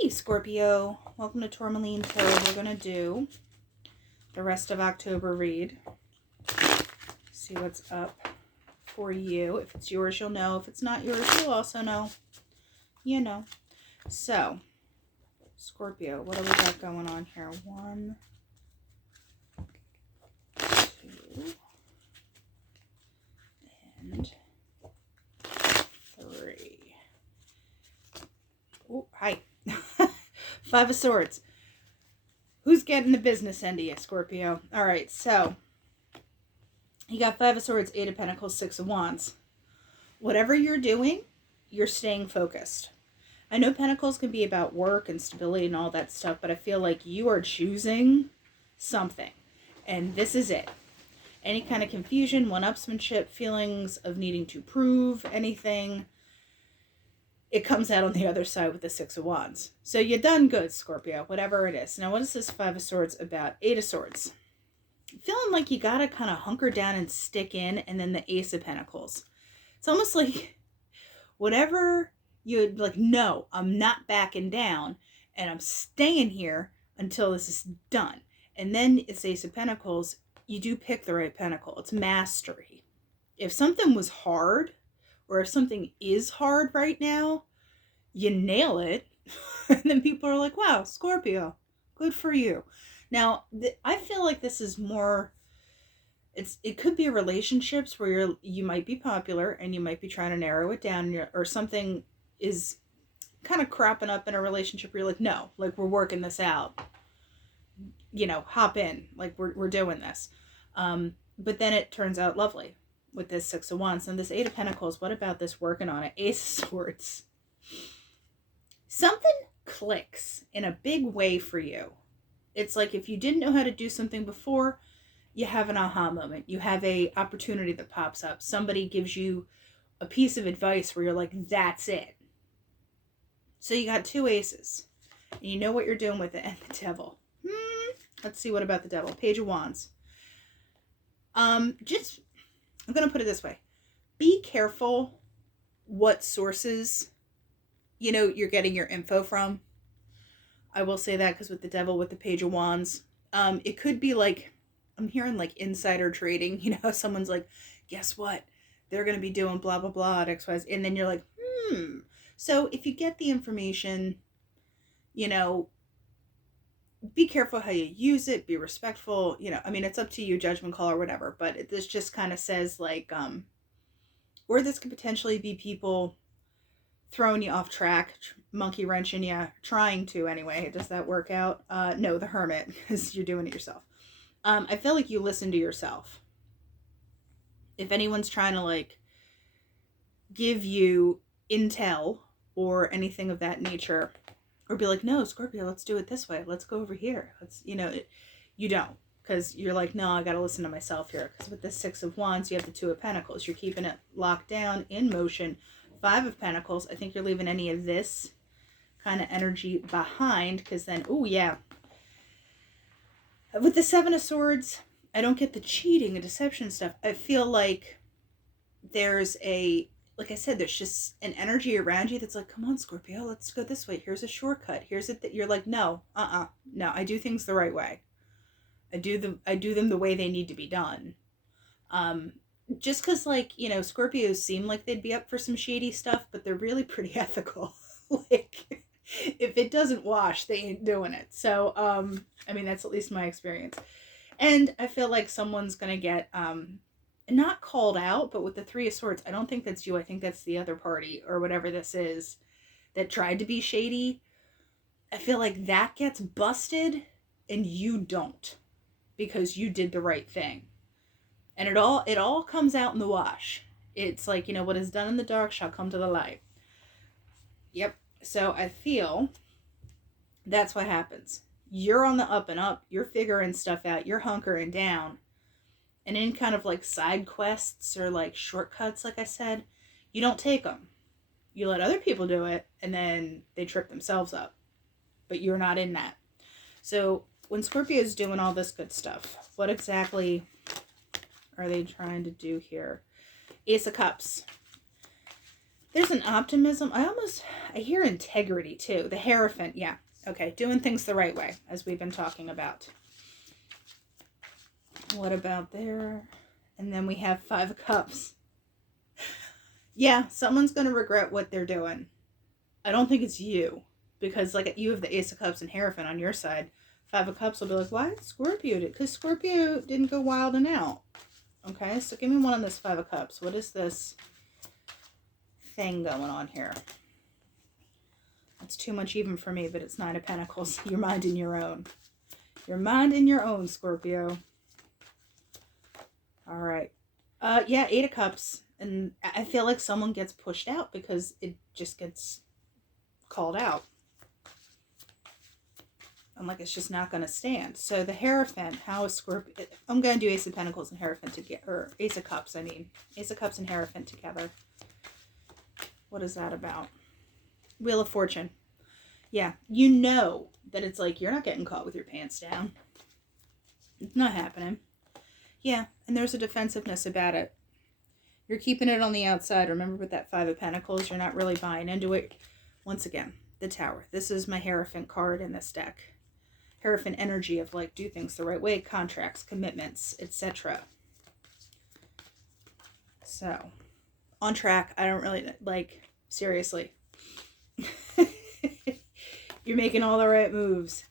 Hey Scorpio, welcome to Tourmaline Tarot. We're going to do the rest of October read. See what's up for you. If it's yours, you'll know. If it's not yours, you'll also know. You know. So, Scorpio, what do we got going on here? 1, 2, and 3. Oh, hi. 5 of Swords. Who's getting the business end of you, Scorpio? All right, so you got 5 of Swords, 8 of Pentacles, 6 of Wands. Whatever you're doing, you're staying focused. I know Pentacles can be about work and stability and all that stuff, but I feel like you are choosing something, and this is it. Any kind of confusion, one-upsmanship, feelings of needing to prove anything, it comes out on the other side with the 6 of Wands. So you're done good, Scorpio, whatever it is. Now, what is this 5 of Swords about? 8 of Swords. Feeling like you got to kind of hunker down and stick in, and then the Ace of Pentacles. It's almost like whatever you'd like, no, I'm not backing down, and I'm staying here until this is done. And then it's Ace of Pentacles. You do pick the right pentacle. It's mastery. If something was hard, or if something is hard right now, you nail it. And then people are like, wow, Scorpio, good for you. Now, I feel like this is more, it could be relationships where you might be popular and you might be trying to narrow it down, or something is kind of cropping up in a relationship where you're like, no, like we're working this out. You know, hop in, like we're doing this. But then it turns out lovely with this 6 of Wands. And this 8 of Pentacles, what about this working on it? Ace of Swords. Something clicks in a big way for you. It's like if you didn't know how to do something before, you have an aha moment. You have a opportunity that pops up. Somebody gives you a piece of advice where you're like, that's it. So you got 2 aces. And you know what you're doing with it. And the Devil. Let's see, what about the Devil? Page of Wands. I'm going to put it this way. Be careful what sources, you're getting your info from. I will say that because with the Devil, with the Page of Wands, it could be like, I'm hearing like insider trading. Someone's like, guess what? They're going to be doing blah, blah, blah at XYZ. And then you're like, So if you get the information, be careful how you use it, be respectful, it's up to you, judgment call or whatever, but this just kind of says like, or this could potentially be people throwing you off track, monkey wrenching you, trying to anyway. Does that work out? No, the Hermit, because you're doing it yourself. I feel like you listen to yourself. If anyone's trying to like give you intel or anything of that nature, or be like, no, Scorpio, let's do it this way. Let's go over here. You don't. Because you're like, no, I got to listen to myself here. Because with the 6 of Wands, you have the 2 of Pentacles. You're keeping it locked down, in motion. 5 of Pentacles, I think you're leaving any of this kind of energy behind. Because then, oh, yeah. With the 7 of Swords, I don't get the cheating and deception stuff. I feel like there's like I said, there's just an energy around you that's like, come on, Scorpio, let's go this way. Here's a shortcut. Here's it that you're like, no, no, I do things the right way. I do them the way they need to be done. Just because, like, Scorpios seem like they'd be up for some shady stuff, but they're really pretty ethical. Like, if it doesn't wash, they ain't doing it. So, that's at least my experience. And I feel like someone's going to get, not called out, but with the 3 of Swords, I don't think that's you. I think that's the other party or whatever this is that tried to be shady. I feel like that gets busted and you don't, because you did the right thing. And it all comes out in the wash. It's like, what is done in the dark shall come to the light. Yep. So I feel that's what happens. You're on the up and up. You're figuring stuff out. You're hunkering down. And in kind of like side quests or like shortcuts, like I said, you don't take them. You let other people do it, and then they trip themselves up. But you're not in that. So when Scorpio is doing all this good stuff, what exactly are they trying to do here? Ace of Cups. There's an optimism. I hear integrity too. The Hierophant, yeah. Okay, doing things the right way, as we've been talking about. What about there? And then we have 5 of Cups. Yeah, someone's going to regret what they're doing. I don't think it's you. Because, like, you have the Ace of Cups and Hierophant on your side. 5 of Cups will be like, why did Scorpio did? Because Scorpio didn't go wild and out. Okay, so give me one on this 5 of Cups. What is this thing going on here? It's too much even for me, but it's 9 of Pentacles. You're minding your own. You're minding your own, Scorpio. All right. Yeah, 8 of Cups. And I feel like someone gets pushed out because it just gets called out. I'm like, it's just not going to stand. So the Hierophant, how is Scorpio? I'm going to do Ace of Pentacles and Hierophant together. Or Ace of Cups, I mean. Ace of Cups and Hierophant together. What is that about? Wheel of Fortune. Yeah, you know that it's like, you're not getting caught with your pants down. It's not happening. Yeah, and there's a defensiveness about it. You're keeping it on the outside. Remember with that 5 of Pentacles, you're not really buying into it. Once again, the Tower. This is my Hierophant card in this deck. Hierophant energy of like, do things the right way, contracts, commitments, etc. So, on track. I don't really, like, seriously. You're making all the right moves.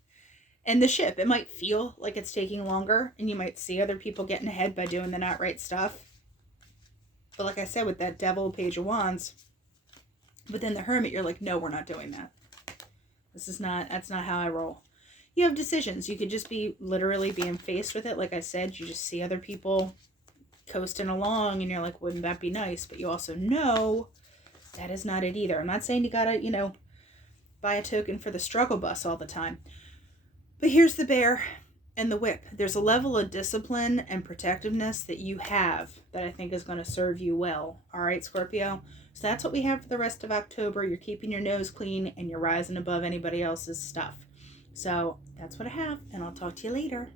And the ship, it might feel like it's taking longer, and you might see other people getting ahead by doing the not right stuff. But like I said, with that Devil, Page of Wands, but then the Hermit, you're like, no, we're not doing that. That's not how I roll. You have decisions. You could just be literally being faced with it. Like I said, you just see other people coasting along, and you're like, wouldn't that be nice? But you also know that is not it either. I'm not saying you gotta, buy a token for the struggle bus all the time. But here's the Bear and the Whip. There's a level of discipline and protectiveness that you have that I think is going to serve you well. All right, Scorpio? So that's what we have for the rest of October. You're keeping your nose clean and you're rising above anybody else's stuff. So that's what I have, and I'll talk to you later.